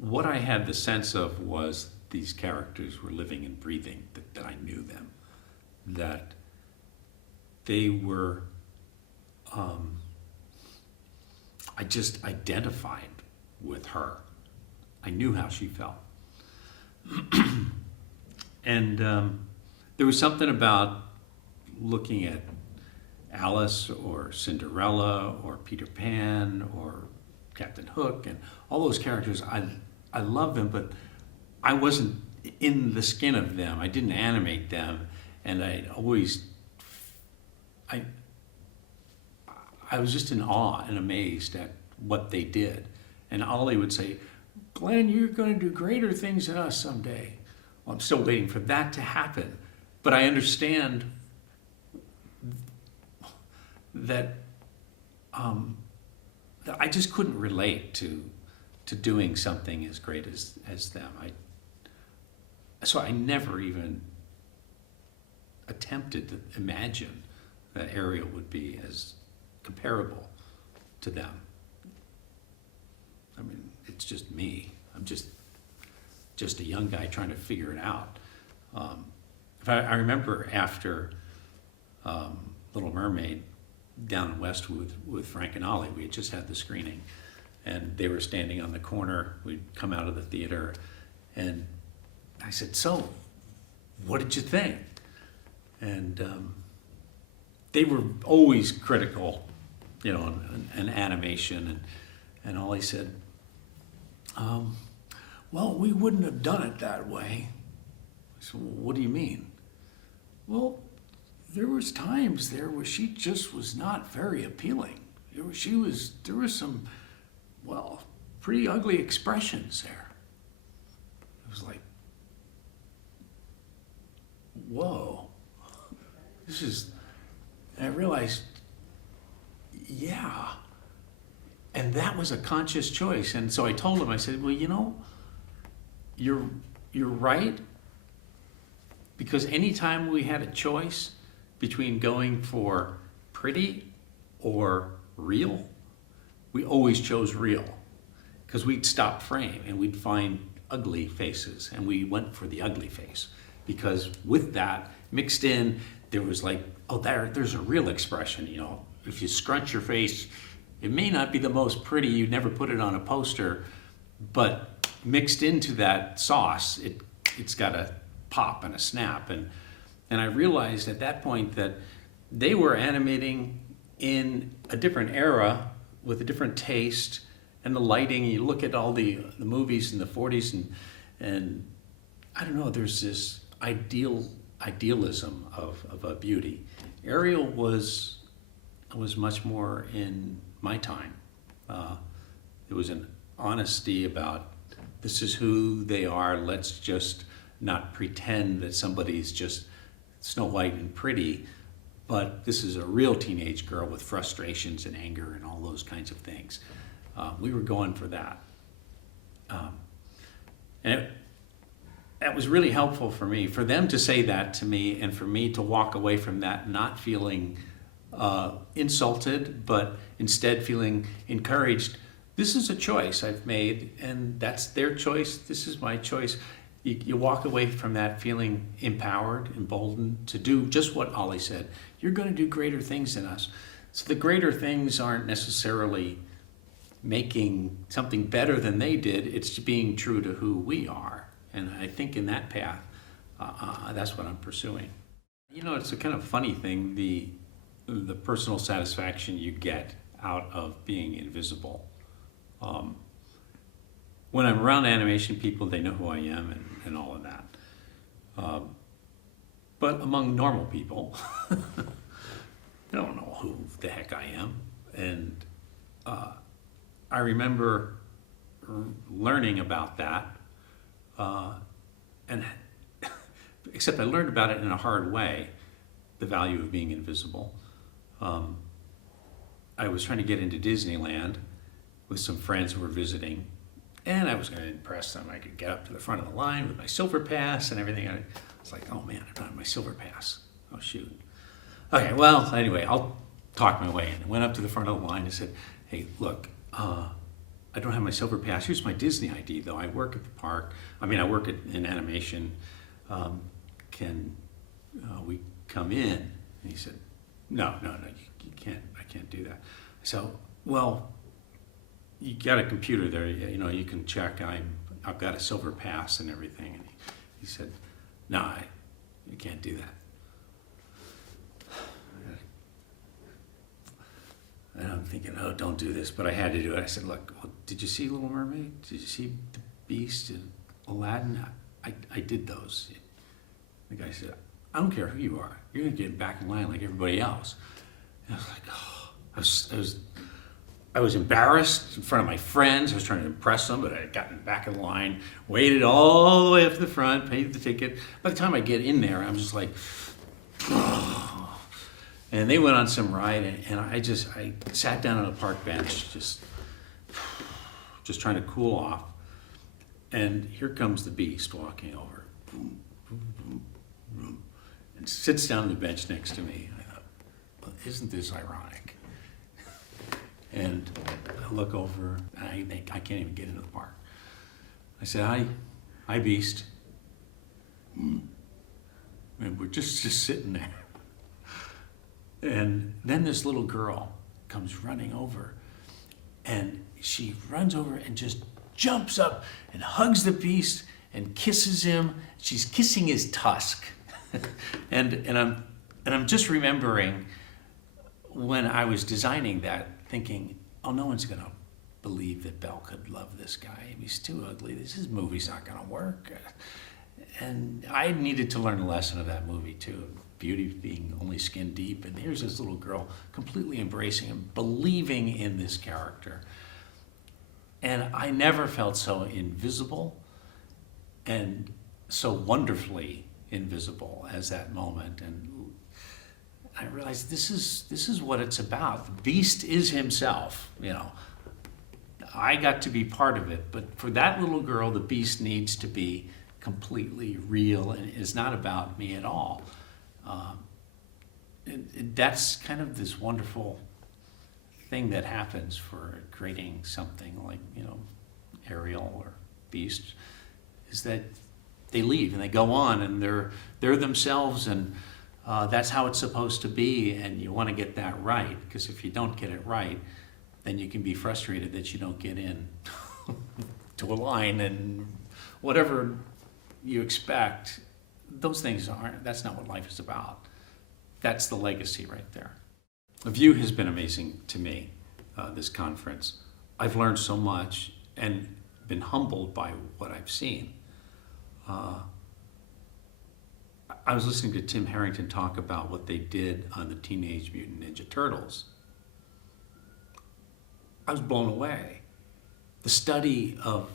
what I had the sense of was these characters were living and breathing, that I knew them, that they were, I just identified with her. I knew how she felt. And there was something about looking at Alice or Cinderella or Peter Pan or Captain Hook and all those characters. I love them, but I wasn't in the skin of them. I didn't animate them, and I was just in awe and amazed at what they did. And Ollie would say, "Glenn, you're going to do greater things than us someday." Well, I'm still waiting for that to happen, but I understand that that I just couldn't relate to doing something as great as them. So I never even attempted to imagine that Ariel would be as comparable to them. I mean, it's just me. I'm just a young guy trying to figure it out. I remember after Little Mermaid down in Westwood with Frank and Ollie, we had just had the screening, and they were standing on the corner. We'd come out of the theater, and I said, "So, what did you think?" And they were always critical, you know, in animation, and Ollie said, "Well, we wouldn't have done it that way." I said, "Well, what do you mean?" "Well, there was times there where she just was not very appealing. There was some, well, pretty ugly expressions there." It was like, whoa, and I realized, yeah, and that was a conscious choice. And so I told him, I said, "Well, you know, you're right, because anytime we had a choice between going for pretty or real, we always chose real, because we'd stop frame and we'd find ugly faces, and we went for the ugly face, because with that mixed in, there was like, oh, there's a real expression. You know, if you scrunch your face, it may not be the most pretty, you'd never put it on a poster, but mixed into that sauce, it's got a pop and a snap." And I realized at that point that they were animating in a different era with a different taste, and the lighting. You look at all the movies in the 40s, and I don't know, there's this idealism of a beauty. Ariel was much more in my time. There was an honesty about, this is who they are. Let's just not pretend that somebody's just Snow White and pretty, but this is a real teenage girl with frustrations and anger and all those kinds of things. We were going for that. And that was really helpful for me, for them to say that to me, and for me to walk away from that not feeling insulted, but instead feeling encouraged. This is a choice I've made, and that's their choice. This is my choice. You walk away from that feeling empowered, emboldened to do just what Ollie said. You're going to do greater things than us. So the greater things aren't necessarily making something better than they did. It's being true to who we are. And I think in that path, that's what I'm pursuing. You know, it's a kind of funny thing, the personal satisfaction you get out of being invisible. When I'm around animation people, they know who I am and all of that. But among normal people, they don't know who the heck I am. And I remember learning about that, and except I learned about it in a hard way, the value of being invisible. I was trying to get into Disneyland with some friends who were visiting, and I was going to impress them. I could get up to the front of the line with my silver pass and everything. I was like, oh man, I don't have my silver pass. Oh shoot. Okay, well, anyway, I'll talk my way in. I went up to the front of the line and said, hey, look, I don't have my silver pass. Here's my Disney ID, though. I work at the park. I mean, I work in animation. Can we come in? And he said, no, you can't. I can't do that. So, well, you got a computer there. You know, you can check. I've got a silver pass and everything. And he said, no, you can't do that. And I'm thinking, oh, don't do this, but I had to do it. I said, look, well, did you see Little Mermaid? Did you see The Beast and Aladdin? I did those. The guy said, I don't care who you are. You're going to get back in line like everybody else. And I was like, oh, I was embarrassed in front of my friends. I was trying to impress them, but I had gotten back in line, waited all the way up to the front, paid the ticket. By the time I get in there, I'm just like, oh. And they went on some ride, and I sat down on a park bench, just trying to cool off. And here comes the Beast walking over, and sits down on the bench next to me. I thought, well, isn't this ironic? And I look over, and I think I can't even get into the park. I said, hi, Beast. And we're just sitting there. And then this little girl comes running over, and she runs over and just jumps up and hugs the Beast and kisses him. She's kissing his tusk. and I'm just remembering when I was designing that, thinking, oh, no one's gonna believe that Belle could love this guy. He's too ugly. This movie's not gonna work. And I needed to learn a lesson of that movie too. Beauty being only skin deep, and here's this little girl completely embracing him, believing in this character. And I never felt so invisible and so wonderfully invisible as that moment. And I realized this is what it's about. The Beast is himself, you know. I got to be part of it, but for that little girl, the Beast needs to be completely real and is not about me at all. That's kind of this wonderful thing that happens for creating something like, you know, Ariel or Beast, is that they leave and they go on and they're themselves, and that's how it's supposed to be. And you want to get that right, because if you don't get it right, then you can be frustrated that you don't get in to a line, and whatever you expect, those things that's not what life is about. That's the legacy right there. The View has been amazing to me, this conference. I've learned so much and been humbled by what I've seen. I was listening to Tim Harrington talk about what they did on the Teenage Mutant Ninja Turtles. I was blown away. The study of,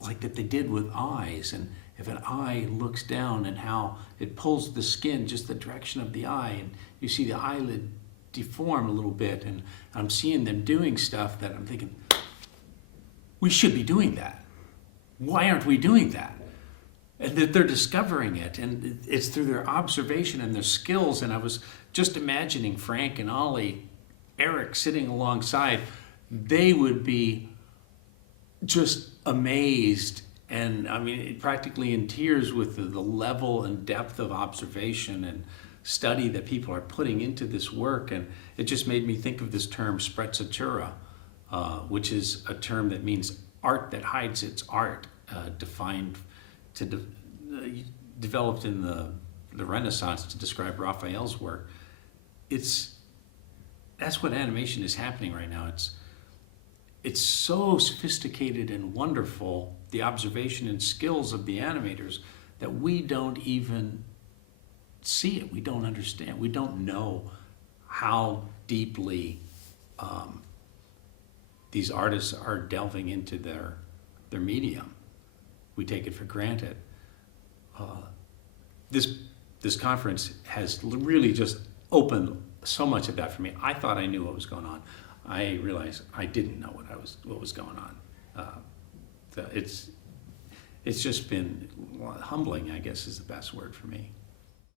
like, that they did with eyes, and if an eye looks down and how it pulls the skin just the direction of the eye, and you see the eyelid deform a little bit, and I'm seeing them doing stuff that I'm thinking, we should be doing that. Why aren't we doing that? And that they're discovering it, and it's through their observation and their skills. And I was just imagining Frank and Ollie, Eric sitting alongside, they would be just amazed, and I mean, practically in tears with the level and depth of observation and study that people are putting into this work. And it just made me think of this term sprezzatura, which is a term that means art that hides its art, developed in the Renaissance to describe Raphael's work. That's what animation is happening right now. It's so sophisticated and wonderful, the observation and skills of the animators, that we don't even see it. We don't understand. We don't know how deeply these artists are delving into their medium. We take it for granted. This conference has really just opened so much of that for me. I thought I knew what was going on. I realized I didn't know what was going on. It's just been humbling, I guess, is the best word for me.